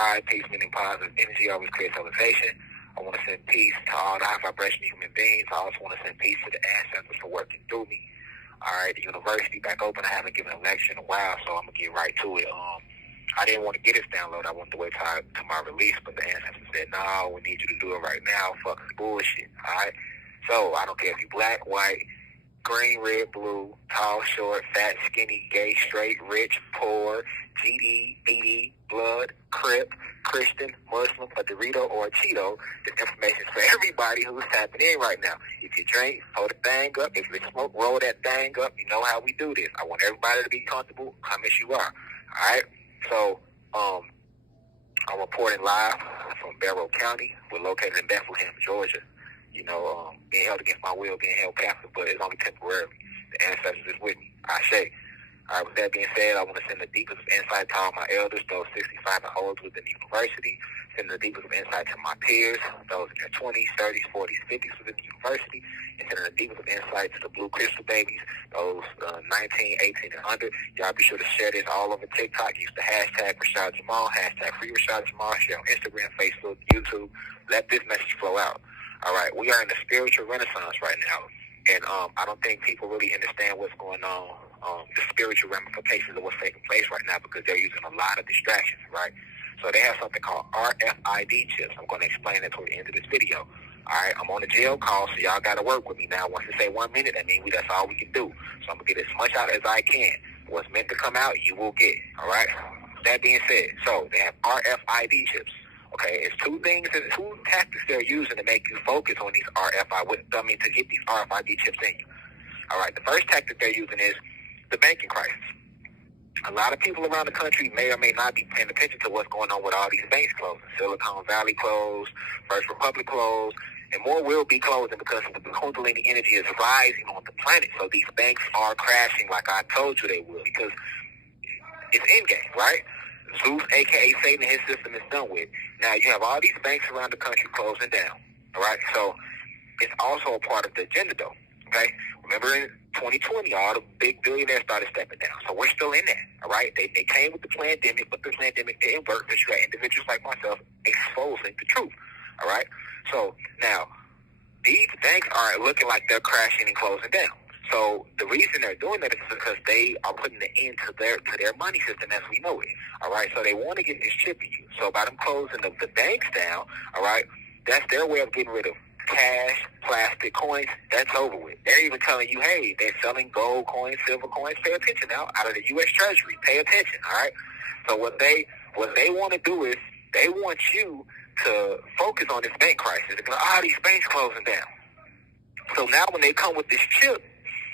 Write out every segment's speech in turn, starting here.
High peace, meaning positive energy, always creates elevation. I want to send peace to all the high vibration human beings. I also want to send peace to the ancestors for working through me. All right, the university back open. I haven't given a lecture in a while, so I'm going to get right to it. I didn't want to get this download. I wanted to wait till my release, but the ancestors said, no, we need you to do it right now. Fuck this bullshit, all right? So I don't care if you're black, white, green, red, blue, tall, short, fat, skinny, gay, straight, rich, poor, GD, BD, blood, Crip, Christian, Muslim, a Dorito, or a Cheeto. This information is for everybody who's tapping in right now. If you drink, hold the thing up. If you smoke, roll that thing up. You know how we do this. I want everybody to be comfortable. Come as you are. All right? So, I'm reporting live from Barrow County. We're located in Bethlehem, Georgia. You know, being held against my will, being held captive, but it's only temporarily. The ancestors is with me. I say. All right, with that being said, I want to send the deepest of insight to all my elders, those 65 and older within the university. Send the deepest of insight to my peers, those in their 20s, 30s, 40s, 50s within the university. And send the deepest of insight to the blue crystal babies, those 19, 18, and under. Y'all be sure to share this all over TikTok. Use the hashtag Rashad Jamal, hashtag Free Rashad Jamal. Share on Instagram, Facebook, YouTube. Let this message flow out. All right, we are in a spiritual renaissance right now. And I don't think people really understand what's going on, the spiritual ramifications of what's taking place right now, because they're using a lot of distractions, right? So they have something called RFID chips. I'm going to explain that toward the end of this video. All right, I'm on a jail call, so y'all got to work with me now. Once you say 1 minute, that means that's all we can do. So I'm going to get as much out as I can. What's meant to come out, you will get, all right? That being said, so they have RFID chips. Okay, it's two tactics they're using to make you focus on these to get these RFID chips in you. All right, the first tactic they're using is the banking crisis. A lot of people around the country may or may not be paying attention to what's going on with all these banks closing. Silicon Valley closed, First Republic closed, and more will be closing because the Kundalini energy is rising on the planet. So these banks are crashing like I told you they will, because it's endgame, right? Zeus, a.k.a. Satan, and his system is done with. Now, you have all these banks around the country closing down, all right? So it's also a part of the agenda, though, okay? Remember in 2020, all the big billionaires started stepping down. So we're still in that, all right? They came with the pandemic, but the pandemic didn't work because you had individuals like myself exposing the truth, all right? So now, these banks are looking like they're crashing and closing down. So the reason they're doing that is because they are putting an end to their money system as we know it. All right, so they want to get this chip in you. So by them closing the banks down, all right, that's their way of getting rid of cash, plastic coins. That's over with. They're even telling you, hey, they're selling gold coins, silver coins. Pay attention now, out of the U.S. Treasury. Pay attention, all right? So what they want to do is they want you to focus on this bank crisis because these banks closing down. So now when they come with this chip,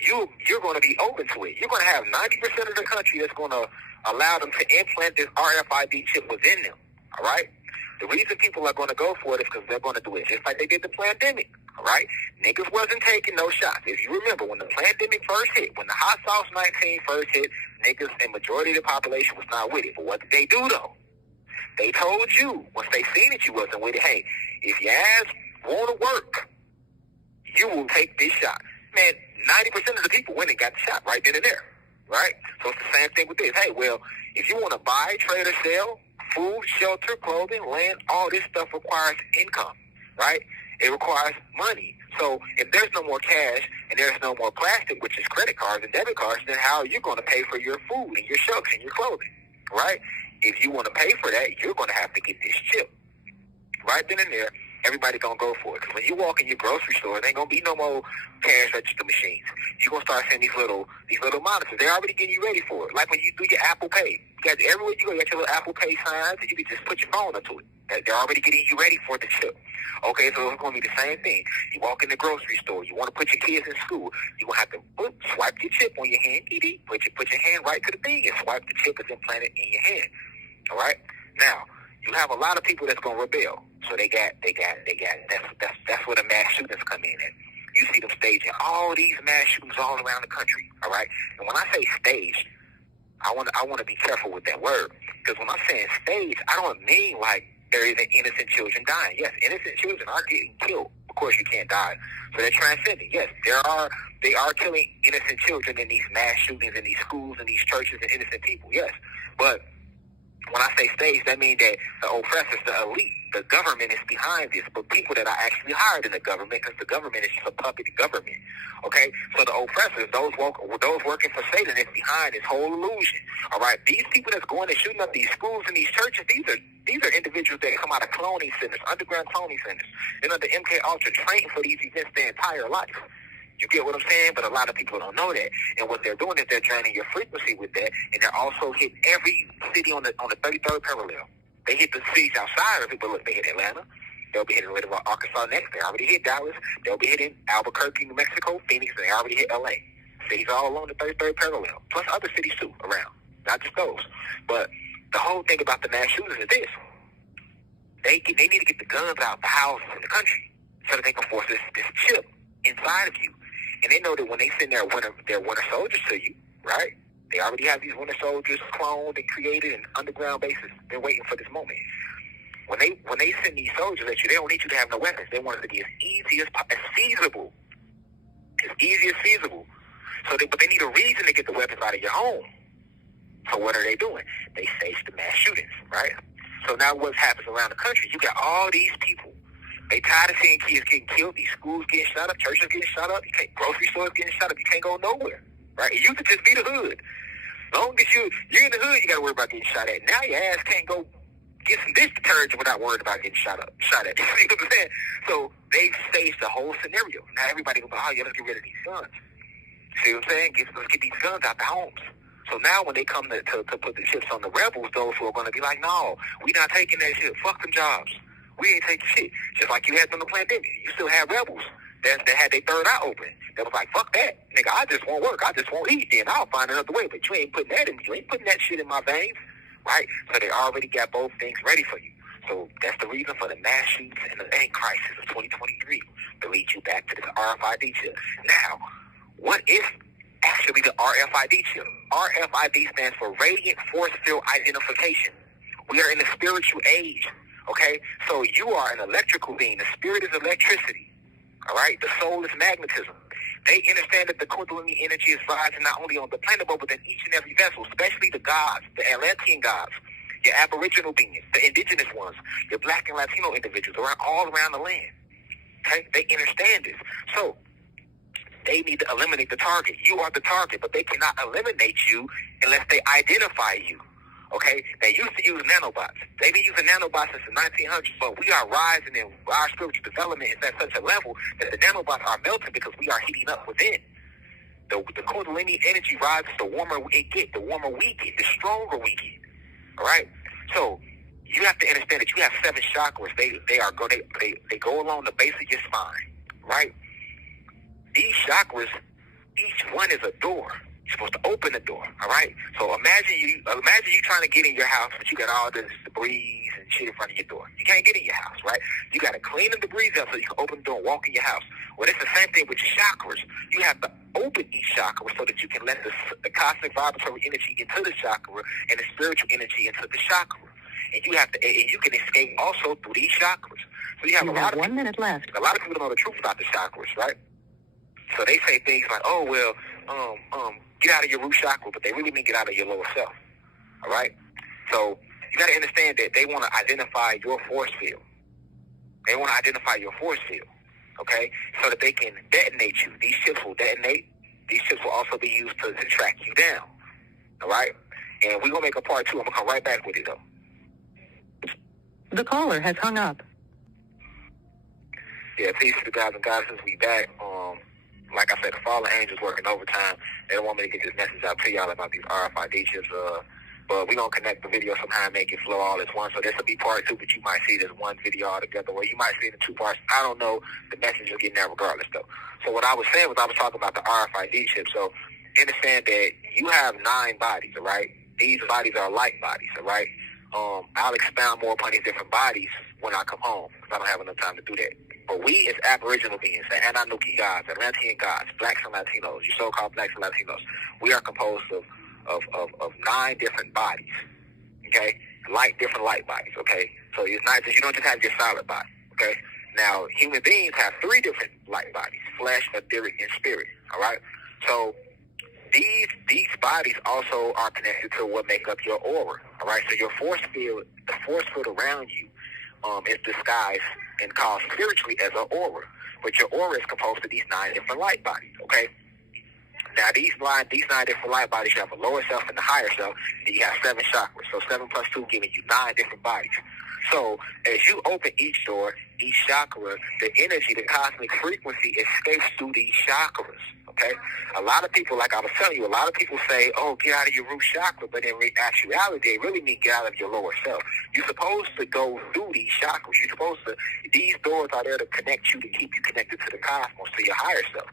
you're going to be open to it. You're going to have 90% of the country that's going to allow them to implant this RFID chip within them, all right? The reason people are going to go for it is because they're going to do it just like they did the pandemic, all right? Niggas wasn't taking no shots. If you remember, when the pandemic first hit, when the hot sauce 19 first hit, niggas and majority of the population was not with it. But what did they do, though? They told you, once they seen that you wasn't with it, hey, if your ass want to work, you will take this shot. Man, 90% of the people went and got the shot right then and there, right? So it's the same thing with this. Hey, well, if you want to buy, trade, or sell, food, shelter, clothing, land, all this stuff requires income, right? It requires money. So if there's no more cash and there's no more plastic, which is credit cards and debit cards, then how are you going to pay for your food and your shelter and your clothing, right? If you want to pay for that, you're going to have to get this chip. Right then and there, everybody going to go for it. Because when you walk in your grocery store, there ain't going to be no more cash register machines. You're going to start seeing these little monitors. They're already getting you ready for it. Like when you do your Apple Pay. You got everywhere you go, you got your little Apple Pay signs, and you can just put your phone up to it. They're already getting you ready for the chip. Okay, so it's going to be the same thing. You walk in the grocery store. You want to put your kids in school. You're going to have to swipe your chip on your hand. Put your hand right to the thing and swipe the chip that's implanted in your hand. All right? Now, you have a lot of people that's gonna rebel. So they got that's where the mass shootings come in at. You see them staging all these mass shootings all around the country, all right? And when I say staged, I wanna be careful with that word. Because when I'm saying staged, I don't mean like there isn't innocent children dying. Yes, innocent children are getting killed. Of course you can't die. So they're transcending. Yes, they are killing innocent children in these mass shootings in these schools and these churches and innocent people, yes. But When I say stage, that means that the oppressors, the elite, the government is behind this, but people that are actually hired in the government, because the government is just a puppet government. Okay, so the oppressors, those working for Satan, is behind this whole illusion. All right, these people that's going and shooting up these schools and these churches, these are individuals that come out of cloning centers, underground cloning centers. They're under MK Ultra, training for these events their entire life. You get what I'm saying? But a lot of people don't know that. And what they're doing is they're draining your frequency with that, and they're also hitting every city on the 33rd parallel. They hit the cities outside of it, but look, they hit Atlanta. They'll be hitting Little Rock, Arkansas next. They already hit Dallas. They'll be hitting Albuquerque, New Mexico, Phoenix, and they already hit LA. Cities all along the 33rd parallel, plus other cities too around, not just those. But the whole thing about the mass shootings is this. They need to get the guns out the houses in the country so that they can force this chip inside of you. And they know that when they send their winter soldiers to you, right? They already have these winter soldiers cloned and created in underground bases. They're waiting for this moment. When they send these soldiers at you, they don't need you to have no weapons. They want it to be as feasible. As easy as feasible. But they need a reason to get the weapons out of your home. So what are they doing? They stage the mass shootings, right? So now what happens around the country? You got all these people. They tired of seeing kids getting killed, these schools getting shot up, churches getting shot up, grocery stores getting shot up, you can't go nowhere, right? It used to just be the hood. As long as you're in the hood, you got to worry about getting shot at. Now your ass can't go get some dish detergent without worrying about getting shot at. You see what I'm saying? So they staged the whole scenario. Now everybody goes, oh yeah, let's get rid of these guns. See what I'm saying? Let's get these guns out the homes. So now when they come to put the chips on the rebels, those who are going to be like, no, we not taking that shit. Fuck them jobs. We ain't taking shit. Just like you had during the pandemic. You still have rebels that had their third eye open. That was like, fuck that. Nigga, I just won't work. I just won't eat. Then I'll find another way. But you ain't putting that in me. You ain't putting that shit in my veins. Right? So they already got both things ready for you. So that's the reason for the mass shootings and the main crisis of 2023 to lead you back to this RFID chip. Now, what is actually the RFID chip? RFID stands for Radiant Force Field Identification. We are in the spiritual age. Okay, so you are an electrical being. The spirit is electricity. All right, the soul is magnetism. They understand that the Kundalini energy is rising not only on the planet, but within each and every vessel, especially the gods, the Atlantean gods, your Aboriginal beings, the indigenous ones, your Black and Latino individuals, all around the land. Okay, they understand this. So they need to eliminate the target. You are the target, but they cannot eliminate you unless they identify you. Okay, they used to use nanobots. They've been using nanobots since the 1900s, but we are rising in our spiritual development is at such a level that the nanobots are melting because we are heating up within. The Kundalini energy rises, the warmer it gets, the warmer we get, the stronger we get. All right, so you have to understand that you have 7 chakras. They go along the base of your spine, right? These chakras, each one is a door. You're supposed to open the door, all right? So imagine you trying to get in your house, but you got all this debris and shit in front of your door. You can't get in your house, right? You got to clean the debris up so you can open the door and walk in your house. Well, it's the same thing with your chakras. You have to open each chakra so that you can let the cosmic vibratory energy into the chakra and the spiritual energy into the chakra. And you can escape also through these chakras. So you have 1 minute left. A lot of people don't know the truth about the chakras, right? So they say things like, oh, well, get out of your root chakra, but they really mean get out of your lower self, all right? So you got to understand that they want to identify your force field. They want to identify your force field, okay, so that they can detonate you. These chips will detonate. These chips will also be used to track you down, all right? And we're going to make a part 2. I'm going to come right back with it, though. The caller has hung up. Yeah, peace to the guys and goddesses. We back. Like I said, the fallen angels working overtime. They don't want me to get this message out to y'all about these RFID chips. But we're going to connect the video somehow and make it flow all as one. So this will be part 2, but you might see it as one video altogether, or you might see it in 2 parts. I don't know. The message will get there regardless, though. So what I was saying was I was talking about the RFID chip. So understand that you have 9 bodies, all right? These bodies are light bodies, all right? I'll expound more upon these different bodies when I come home, because I don't have enough time to do that. But we as Aboriginal beings, the Anunnaki gods, Atlantean gods, blacks and Latinos, you so-called blacks and Latinos, we are composed of 9 different bodies, okay? Different light bodies, okay? So it's not just, you don't just have your solid body, okay? Now, human beings have 3 different light bodies, flesh, etheric, and spirit, all right? So these bodies also are connected to what make up your aura. All right, so your force field, the force field around you, is disguised and called spiritually as an aura. But your aura is composed of these 9 different light bodies. Okay. Now, these 9 different light bodies, you have a lower self and a higher self, and you have 7 chakras. So 7 plus 2 giving you 9 different bodies. So as you open each door, each chakra, the energy, the cosmic frequency escapes through these chakras. Okay? A lot of people, like I was telling you, a lot of people say, oh, get out of your root chakra, but in actuality, they really mean get out of your lower self. You're supposed to go through these chakras. You're supposed to, these doors are there to connect you, to keep you connected to the cosmos, to your higher self.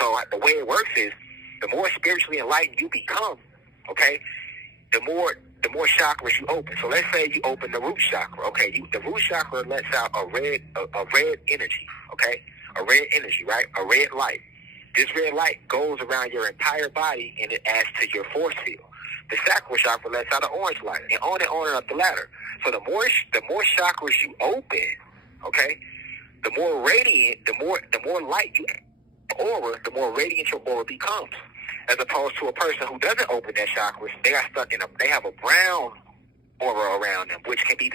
So the way it works is, the more spiritually enlightened you become, okay, the more chakras you open. So let's say you open the root chakra, okay? The root chakra lets out a red energy, okay? A red energy, right? A red light. This red light goes around your entire body and it adds to your force field. The sacral chakra lets out an orange light, and on and up the ladder. So the more chakras you open, okay, the more radiant, the more light you aura, the more radiant your aura becomes. As opposed to a person who doesn't open their chakras, they have a brown aura around them, which can be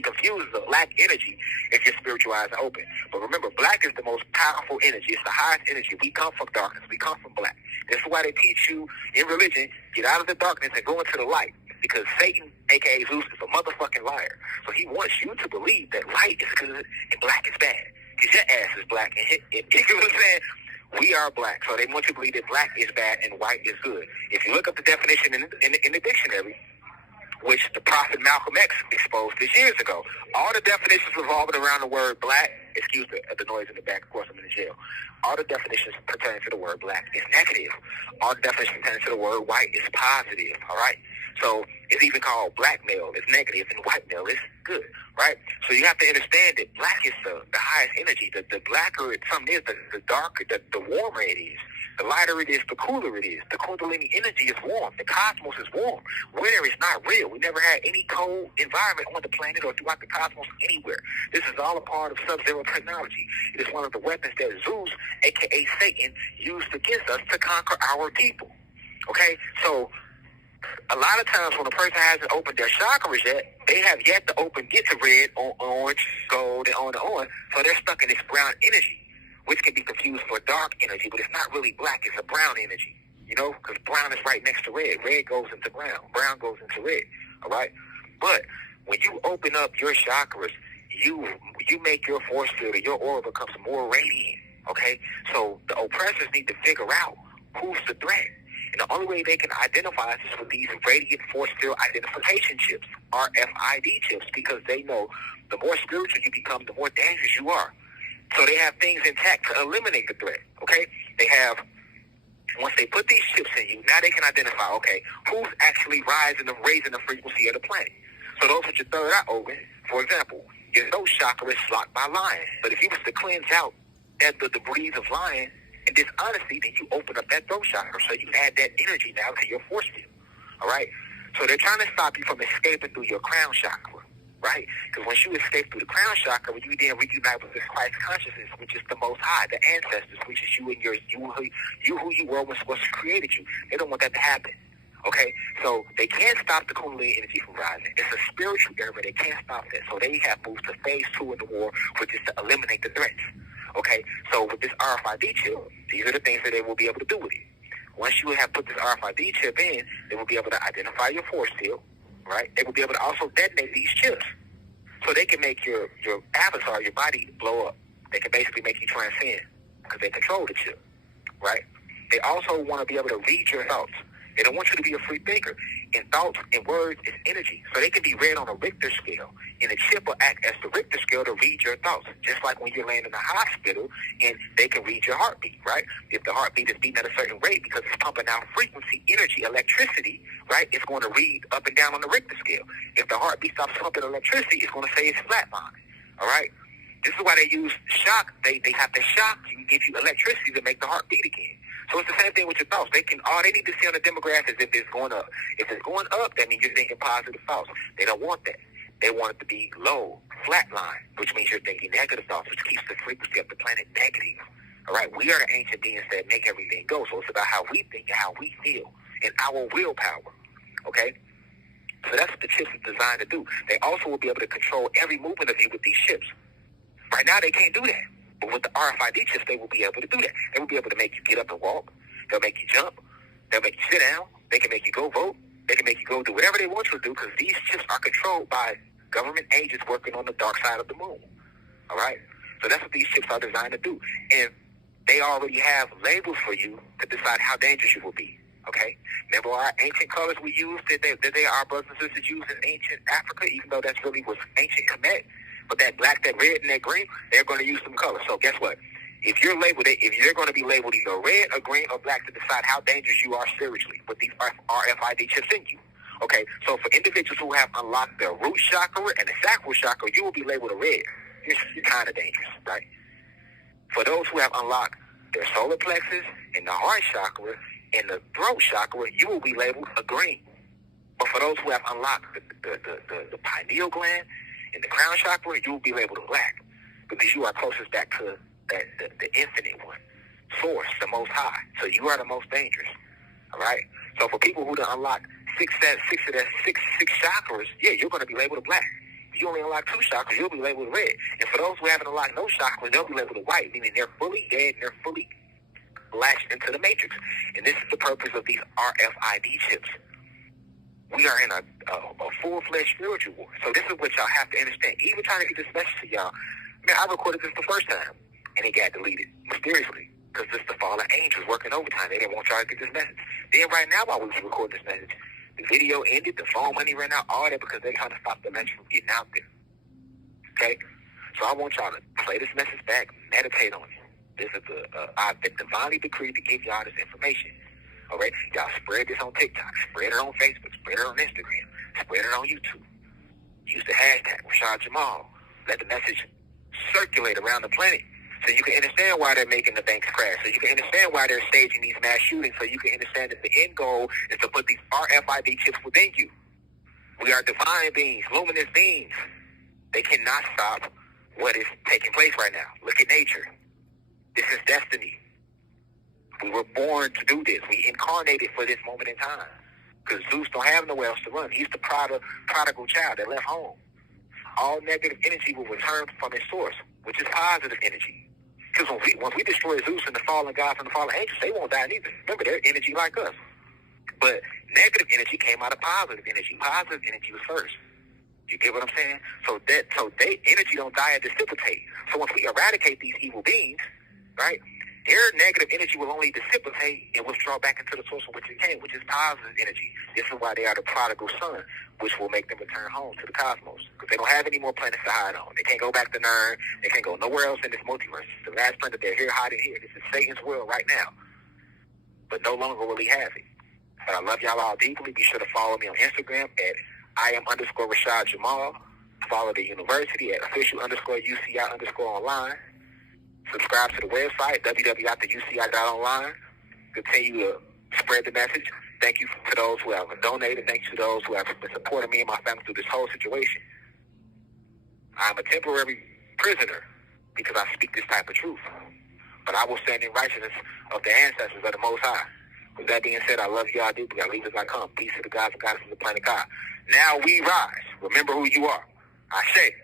confused as a black energy if your spiritual eyes are open. But remember, black is the most powerful energy. It's the highest energy. We come from darkness. We come from black. That's why they teach you in religion, get out of the darkness and go into the light. Because Satan, a.k.a. Zeus, is a motherfucking liar. So he wants you to believe that light is good and black is bad. Because your ass is black. And you know what I'm saying? We are black, so they want you to believe that black is bad and white is good. If you look up the definition in the dictionary, which the Prophet Malcolm X exposed this years ago, all the definitions revolving around the word black, excuse the noise in the back, of course I'm in the jail, all the definitions pertaining to the word black is negative. All the definitions pertaining to the word white is positive, all right? So it's even called black male is negative and white male is good, right? So you have to understand that black is the highest energy. The blacker something is, the darker, the warmer it is. The lighter it is, the cooler it is. The Kundalini energy is warm. The cosmos is warm. Winter is not real. We never had any cold environment on the planet or throughout the cosmos anywhere. This is all a part of sub-zero technology. It is one of the weapons that Zeus, a.k.a. Satan, used against us to conquer our people. Okay? So a lot of times when a person hasn't opened their chakras yet, they have yet to get to red, orange, gold, and on. So they're stuck in this brown energy, which can be confused for dark energy, but it's not really black. It's a brown energy, you know, because brown is right next to red. Red goes into brown. Brown goes into red, all right? But when you open up your chakras, you make your force field, your aura becomes more radiant, okay? So the oppressors need to figure out who's the threat. And the only way they can identify us is with these radiant force field identification chips, RFID chips, because they know the more spiritual you become, the more dangerous you are. So they have things intact to eliminate the threat, okay? They have, once they put these chips in you, now they can identify, okay, who's actually raising the frequency of the planet. So those with your third eye open, for example, your nose chakra is blocked by lying. But if you was to cleanse out the debris of lying and dishonesty, then you open up that throat chakra, so you add that energy now to your force field, all right? So they're trying to stop you from escaping through your crown chakra. Right? Because once you escape through the crown chakra, you then reunite with this Christ consciousness, which is the Most High, the ancestors, which is you and who you were when was created you. They don't want that to happen. Okay? So they can't stop the Kundalini energy from rising. It's a spiritual era. They can't stop that. So they have moved to phase 2 in the war, which is to eliminate the threats. Okay? So with this RFID chip, these are the things that they will be able to do with it. Once you have put this RFID chip in, they will be able to identify your force field. Right? They will be able to also detonate these chips. So they can make your avatar, your body, blow up. They can basically make you transcend because they control the chip. Right? They also want to be able to read your thoughts. They don't want you to be a free thinker. And thoughts and words is energy. So they can be read on a Richter scale. And the chip will act as the Richter scale to read your thoughts. Just like when you're laying in a hospital and they can read your heartbeat, right? If the heartbeat is beating at a certain rate because it's pumping out frequency, energy, electricity, right? It's going to read up and down on the Richter scale. If the heartbeat stops pumping electricity, it's going to say it's flatline, all right? This is why they use shock. They have to shock you and give you electricity to make the heart beat again. So it's the same thing with your thoughts. All they need to see on the demograph is if it's going up. If it's going up, that means you're thinking positive thoughts. They don't want that. They want it to be low, flatline, which means you're thinking negative thoughts, which keeps the frequency of the planet negative. All right, we are the ancient beings that make everything go. So it's about how we think and how we feel and our willpower. Okay? So that's what the chips is designed to do. They also will be able to control every movement of you with these chips. Right now, they can't do that. But with the RFID chips, they will be able to do that. They will be able to make you get up and walk. They'll make you jump. They'll make you sit down. They can make you go vote. They can make you go do whatever they want you to do because these chips are controlled by government agents working on the dark side of the moon. All right? So that's what these chips are designed to do. And they already have labels for you to decide how dangerous you will be. Okay? Remember our ancient colors we used that they our brothers and sisters used in ancient Africa, even though that's really was ancient Kemet. But that black, that red, and that green, they're going to use some colors. So guess what? If you're going to be labeled either red or green or black to decide how dangerous you are spiritually with these RFID chips in you. Okay, so for individuals who have unlocked their root chakra and the sacral chakra, you will be labeled a red. You're kind of dangerous, right? For those who have unlocked their solar plexus and the heart chakra and the throat chakra, you will be labeled a green. But for those who have unlocked the pineal gland and the crown chakra, you will be labeled a black because you are closest back to the infinite one, source, the most high. So you are the most dangerous. All right. So for people who done unlock six chakras, yeah, you're going to be labeled a black. If you only unlock 2 chakras, you'll be labeled red. And for those who haven't unlocked no chakras, they'll be labeled a white, meaning they're fully dead and they're fully latched into the matrix. And this is the purpose of these RFID chips. We are in a full-fledged spiritual war. So this is what y'all have to understand. Even trying to get this message to y'all, man, I recorded this the first time, and it got deleted mysteriously because this the fallen angels working overtime. They didn't want y'all to get this message. Then right now, while we was recording this message, the video ended, the phone money ran out, all that because they trying to stop the message from getting out there. Okay? So I want y'all to play this message back, meditate on it. This is I've been divinely decreed to give y'all this information. All right? Y'all spread this on TikTok, spread it on Facebook, spread it on Instagram, spread it on YouTube. Use the hashtag Rashad Jamal. Let the message circulate around the planet so you can understand why they're making the banks crash, so you can understand why they're staging these mass shootings, so you can understand that the end goal is to put these RFID chips within you. We are divine beings, luminous beings. They cannot stop what is taking place right now. Look at nature. This is destiny. We were born to do this. We incarnated for this moment in time. Because Zeus don't have nowhere else to run. He's the prodigal child that left home. All negative energy will return from its source, which is positive energy. Because once we destroy Zeus and the fallen gods and the fallen angels, they won't die neither. Remember, they're energy like us. But negative energy came out of positive energy. Positive energy was first. You get what I'm saying? So they energy don't die and dissipate. So once we eradicate these evil beings, right, their negative energy will only dissipate and withdraw back into the source from which it came, which is positive energy. This is why they are the prodigal son, which will make them return home to the cosmos. Because they don't have any more planets to hide on. They can't go back to Nern. They can't go nowhere else in this multiverse. The last planet they're here hiding here. This is Satan's world right now. But no longer will he have it. But I love y'all all deeply. Be sure to follow me on Instagram at @IAM_Rashad Jamal. Follow the university at official_UCI_online. Subscribe to the website, www.uci.online. Continue to spread the message. Thank you to those who have donated. Thank you to those who have been supporting me and my family through this whole situation. I'm a temporary prisoner because I speak this type of truth. But I will stand in righteousness of the ancestors of the Most High. With that being said, I love you all deeply. I leave as I come. Peace to the gods and goddesses of the planet God. Now we rise. Remember who you are. I say.